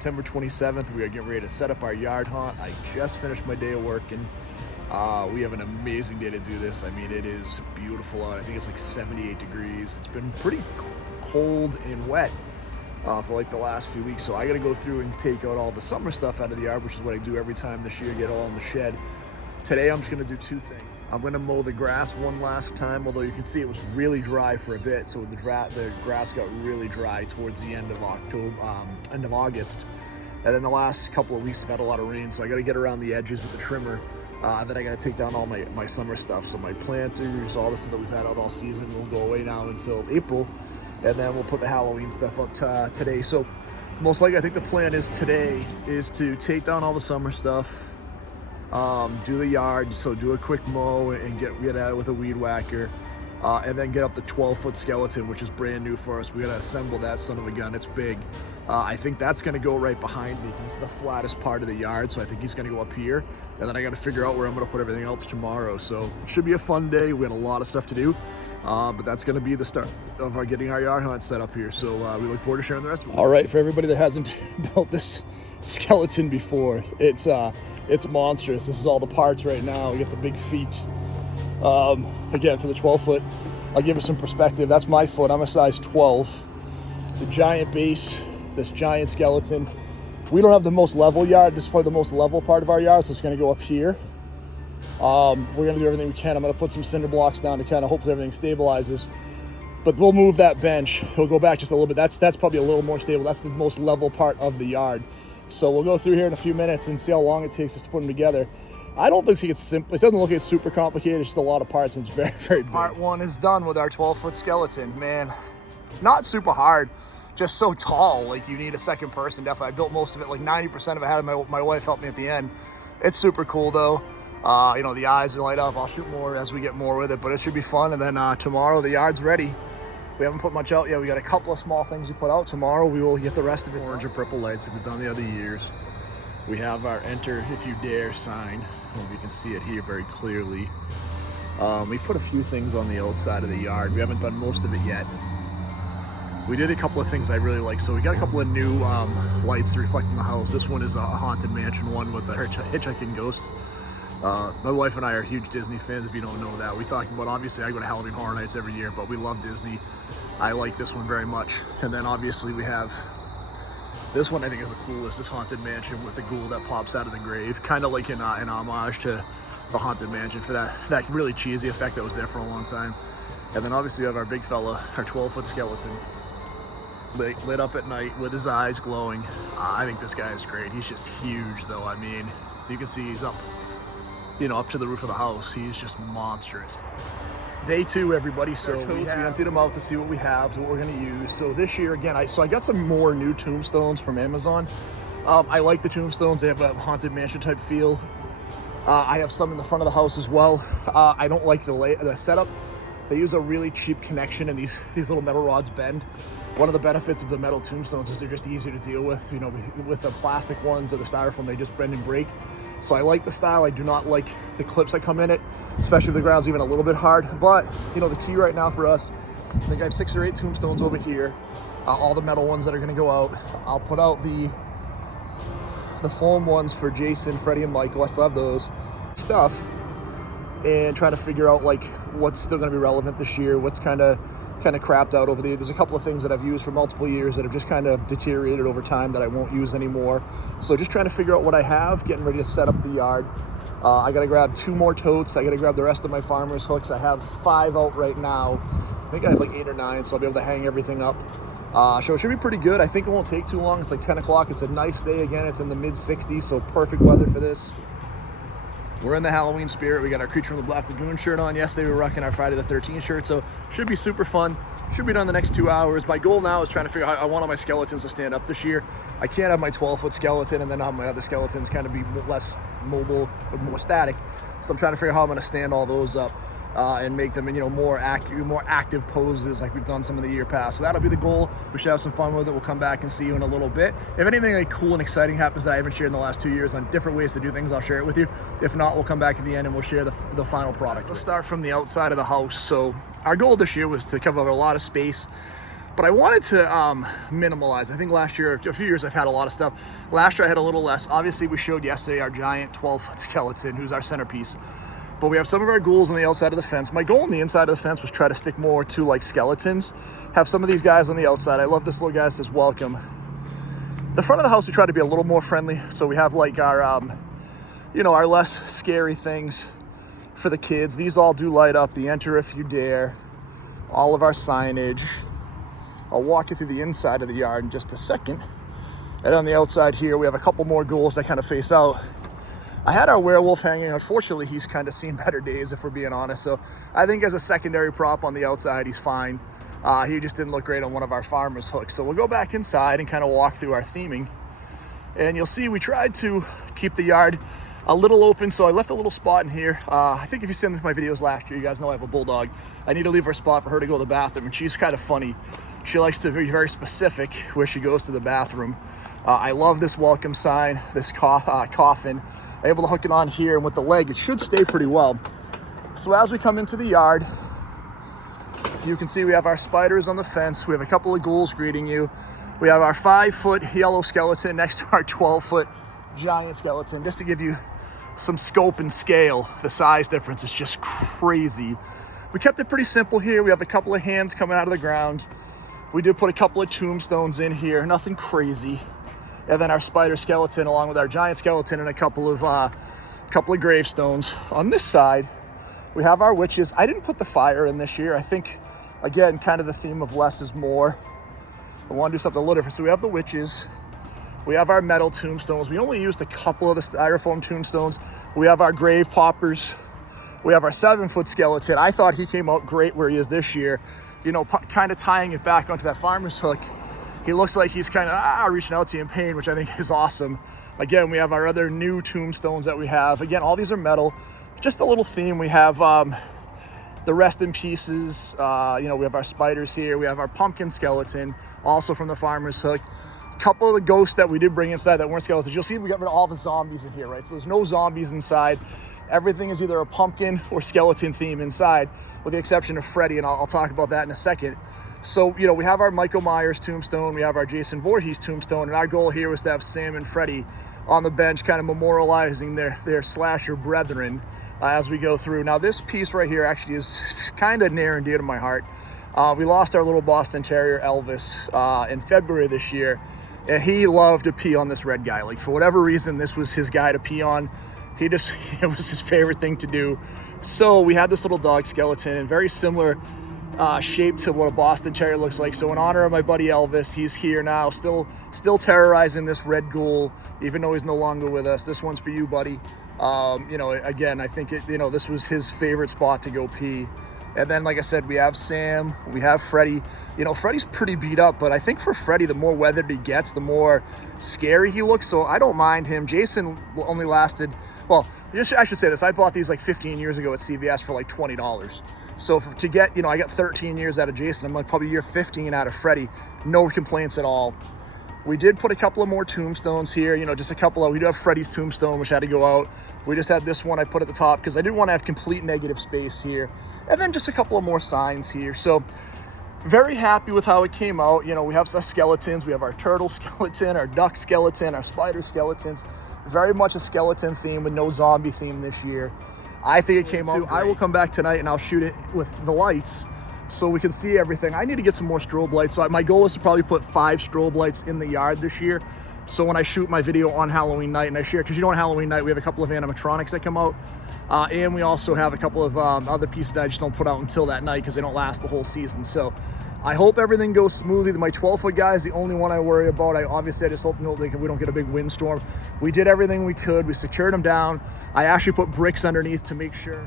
September 27th. We are getting ready to set up our yard hunt. I just finished my day of work, and we have an amazing day to do this. I mean, it is beautiful out. I think it's like 78 degrees. It's been pretty cold and wet for like the last few weeks. So I got to go through and take out all the summer stuff out of the yard, which is what I do every time this year, get all in the shed. Today, I'm just going to do two things. I'm going to mow the grass one last time, although you can see it was really dry for a bit. So the grass got really dry towards the end of August. And then the last couple of weeks, I've had a lot of rain. So I got to get around the edges with the trimmer. Then I got to take down all my summer stuff. So my planters, all the stuff that we've had out all season will go away now until April. And then we'll put the Halloween stuff up today. So most likely, I think the plan is today is to take down all the summer stuff, do the yard, so do a quick mow and get out with a weed whacker, and then get up the 12-foot skeleton, which is brand new for us. We gotta assemble that son of a gun. It's big. I think that's gonna go right behind me. It's the flattest part of the yard, so I think he's gonna go up here. And then I gotta figure out where I'm gonna put everything else tomorrow. So it should be a fun day. We got a lot of stuff to do, but that's gonna be the start of getting our yard hunt set up here. So we look forward to sharing the rest of it. All right, for everybody that hasn't built this skeleton before, it's monstrous. This is all the parts right now. We got the big feet. Again, for the 12-foot, I'll give it some perspective. That's my foot. I'm a size 12. The giant base, this giant skeleton. We don't have the most level yard. This is probably the most level part of our yard, so it's going to go up here. We're going to do everything we can. I'm going to put some cinder blocks down to kind of hopefully everything stabilizes. But we'll move that bench. We'll go back just a little bit. That's probably a little more stable. That's the most level part of the yard. So we'll go through here in a few minutes and see how long it takes us to put them together. I don't think it's simple. It doesn't look like it's super complicated. It's just a lot of parts, and it's very, very big. Part one is done with our 12-foot skeleton. Man, not super hard, just so tall. Like, you need a second person. Definitely, I built most of it. Like 90% of it had my wife help me at the end. It's super cool though. You know, the eyes are light up. I'll shoot more as we get more with it, but it should be fun. And then tomorrow the yard's ready. We haven't put much out yet. We got a couple of small things we put out. Tomorrow we will get the rest of it. Orange and purple lights like we've done the other years. We have our enter if you dare sign. You can see it here very clearly. We've put a few things on the outside of the yard. We haven't done most of it yet. We did a couple of things I really like. So we got a couple of new lights reflecting the house. This one is a Haunted Mansion one with the hitchhiking ghosts. My wife and I are huge Disney fans, if you don't know that. We talk about, obviously I go to Halloween Horror Nights every year, but we love Disney. I like this one very much. And then obviously we have this one. I think is the coolest, this Haunted Mansion with the ghoul that pops out of the grave. Kind of like an homage to the Haunted Mansion for that really cheesy effect that was there for a long time. And then obviously we have our big fella, our 12-foot skeleton, lit up at night with his eyes glowing. I think this guy is great. He's just huge though. I mean, you can see he's up to the roof of the house. He's just monstrous. Day two, everybody. So we emptied them out to see what we have, so what we're going to use. So this year, again, I got some more new tombstones from Amazon. I like the tombstones. They have a Haunted Mansion type feel. I have some in the front of the house as well. I don't like the setup. They use a really cheap connection, and these little metal rods bend. One of the benefits of the metal tombstones is they're just easier to deal with. You know, with the plastic ones or the styrofoam, they just bend and break. So I like the style. I do not like the clips that come in it, especially if the ground's even a little bit hard. But, you know, the key right now for us, I think I have 6 or 8 tombstones over here, all the metal ones that are going to go out. I'll put out the foam ones for Jason, Freddie, and Michael. I still have those stuff, and try to figure out like what's still going to be relevant this year, what's kind of crapped out over the years. There's a couple of things that I've used for multiple years that have just kind of deteriorated over time that I won't use anymore. So just trying to figure out what I have, getting ready to set up the yard. I got to grab 2 more totes. I got to grab the rest of my farmer's hooks. I have 5 out right now. I think I have like 8 or 9, so I'll be able to hang everything up. So it should be pretty good. I think it won't take too long. It's like 10 o'clock. It's a nice day again. It's in the mid-60s, so perfect weather for this. We're in the Halloween spirit. We got our Creature from the Black Lagoon shirt on. Yesterday we were rocking our Friday the 13th shirt, so should be super fun. Should be done the next 2 hours. My goal now is trying to figure out how I want all my skeletons to stand up this year. I can't have my 12-foot skeleton and then have my other skeletons kind of be less mobile, more static. So I'm trying to figure out how I'm going to stand all those up and make them in, more active poses like we've done some of the year past. So that'll be the goal. We should have some fun with it. We'll come back and see you in a little bit. If anything like cool and exciting happens that I haven't shared in the last 2 years on different ways to do things, I'll share it with you. If not, we'll come back at the end and we'll share the final product. Let's start from the outside of the house. So our goal this year was to cover a lot of space, But I wanted to minimalize. I think last year, a few years, I've had a lot of stuff. Last year I had a little less. Obviously we showed yesterday our giant 12-foot skeleton, who's our centerpiece. But we have some of our ghouls on the outside of the fence. My goal on the inside of the fence was try to stick more to like skeletons. Have some of these guys on the outside. I love this little guy that says welcome. The front of the house, we try to be a little more friendly. So we have like our, you know, our less scary things for the kids. These all do light up. The enter if you dare. All of our signage. I'll walk you through the inside of the yard in just a second. And on the outside here, we have a couple more ghouls that kind of face out. I had our werewolf hanging. Unfortunately, he's kind of seen better days, if we're being honest. So I think as a secondary prop on the outside, he's fine. He just didn't look great on one of our farmer's hooks. So we'll go back inside and kind of walk through our theming. And you'll see we tried to keep the yard a little open. So I left a little spot in here. I think if you've seen my videos last year, you guys know I have a bulldog. I need to leave her a spot for her to go to the bathroom. And she's kind of funny. She likes to be very specific where she goes to the bathroom. I love this welcome sign, this coffin. I'm able to hook it on here, and with the leg, it should stay pretty well. So as we come into the yard, you can see we have our spiders on the fence. We have a couple of ghouls greeting you. We have our 5-foot yellow skeleton next to our 12-foot giant skeleton. Just to give you some scope and scale, the size difference is just crazy. We kept it pretty simple here. We have a couple of hands coming out of the ground. We did put a couple of tombstones in here, nothing crazy. And then our spider skeleton along with our giant skeleton and a couple of gravestones. On this side, we have our witches. I didn't put the fire in this year. I think, again, kind of the theme of less is more. I want to do something a little different. So we have the witches. We have our metal tombstones. We only used a couple of the styrofoam tombstones. We have our grave poppers. We have our 7-foot skeleton. I thought he came out great where he is this year. You know, kind of tying it back onto that farmer's hook. He looks like he's kind of reaching out to you in pain, which I think is awesome. Again, we have our other new tombstones that we have. Again, all these are metal. Just a little theme. We have the rest in pieces. You know, we have our spiders here. We have our pumpkin skeleton, also from the farmer's hook. A couple of the ghosts that we did bring inside that weren't skeletons. You'll see we got rid of all the zombies in here, right? So there's no zombies inside. Everything is either a pumpkin or skeleton theme inside, with the exception of Freddy, and I'll talk about that in a second. So, you know, we have our Michael Myers tombstone, we have our Jason Voorhees tombstone, and our goal here was to have Sam and Freddy on the bench, kind of memorializing their slasher brethren as we go through. Now, this piece right here actually is kind of near and dear to my heart. We lost our little Boston Terrier, Elvis, in February this year, and he loved to pee on this red guy. Like, for whatever reason, this was his guy to pee on. It was his favorite thing to do. So we had this little dog skeleton, and very similar shape to what a Boston Terrier looks like. So in honor of my buddy Elvis, he's here now, still terrorizing this red ghoul, even though he's no longer with us. This one's for you, buddy. You know, again, I think this was his favorite spot to go pee. And then, like I said, we have Sam, we have Freddy. You know, Freddy's pretty beat up, but I think for Freddy, the more weathered he gets, the more scary he looks. So I don't mind him. Jason only lasted, well, I should say this. I bought these like 15 years ago at CVS for like $20. So to get, you know, I got 13 years out of Jason. I'm like probably year 15 out of Freddy. No complaints at all. We did put a couple of more tombstones here, you know, just a couple of, we do have Freddy's tombstone, which had to go out. We just had this one I put at the top because I didn't want to have complete negative space here. And then just a couple of more signs here. So very happy with how it came out. You know, we have our skeletons. We have our turtle skeleton, our duck skeleton, our spider skeletons. Very much a skeleton theme with no zombie theme this year. I think it came out great. I will come back tonight and I'll shoot it with the lights so we can see everything. I need to get some more strobe lights. So my goal is to probably put 5 strobe lights in the yard this year. So when I shoot my video on Halloween night and I share, because you know on Halloween night we have a couple of animatronics that come out. And we also have a couple of other pieces that I just don't put out until that night because they don't last the whole season. So I hope everything goes smoothly. My 12-foot guy is the only one I worry about. I just hope we don't get a big windstorm. We did everything we could. We secured them down. I actually put bricks underneath to make sure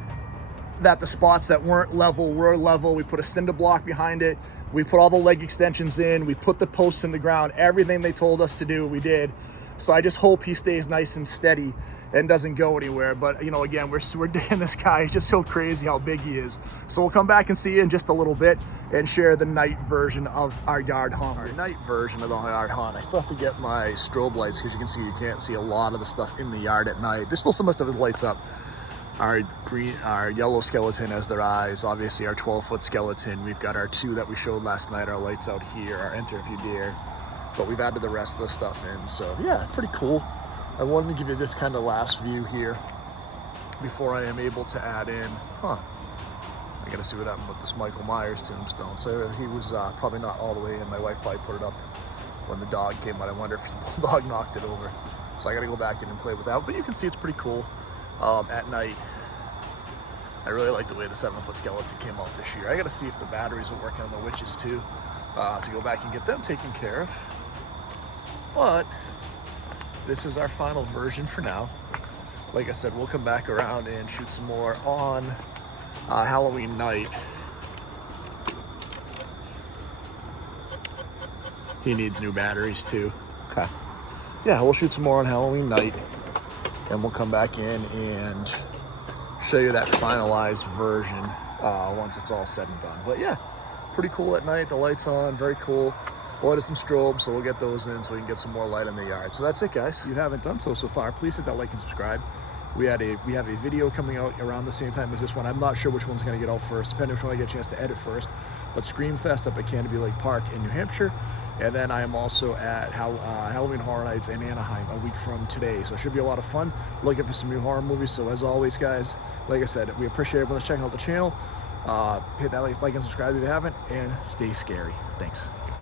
that the spots that weren't level were level. We put a cinder block behind it. We put all the leg extensions in. We put the posts in the ground. Everything they told us to do, we did. So I just hope he stays nice and steady and doesn't go anywhere. But, you know, again, we're digging this guy. He's just so crazy how big he is. So we'll come back and see you in just a little bit and share the night version of our yard hunt. Our night version of the yard hunt. I still have to get my strobe lights because you can see you can't see a lot of the stuff in the yard at night. There's still some of the stuff that lights up. our yellow skeleton as their eyes, obviously our 12-foot skeleton. We've got our 2 that we showed last night, our lights out here, our interview deer, but we've added the rest of the stuff in. So yeah, pretty cool. I wanted to give you this kind of last view here before I am able to add in, I gotta see what happened with this Michael Myers tombstone. So he was probably not all the way in. My wife probably put it up when the dog came out. I wonder if the bulldog knocked it over. So I gotta go back in and play with that. But you can see it's pretty cool. At night, I really like the way the 7-foot skeleton came out this year. I gotta see if the batteries are working on the witches too, to go back and get them taken care of. But this is our final version for now. Like I said, we'll come back around and shoot some more on Halloween night. He needs new batteries too. Okay. Yeah, we'll shoot some more on Halloween night, and we'll come back in and show you that finalized version once it's all said and done. But yeah, pretty cool at night. The lights on, very cool. We'll add some strobes, so we'll get those in so we can get some more light in the yard. So that's it, guys. If you haven't done so far, please hit that like and subscribe. We have a video coming out around the same time as this one. I'm not sure which one's going to get out first, depending on when I get a chance to edit first. But Screamfest up at Canopy Lake Park in New Hampshire. And then I am also at Halloween Horror Nights in Anaheim a week from today. So it should be a lot of fun. Looking for some new horror movies. So as always, guys, like I said, we appreciate everyone that's checking out the channel. Hit that like and subscribe if you haven't, and stay scary. Thanks.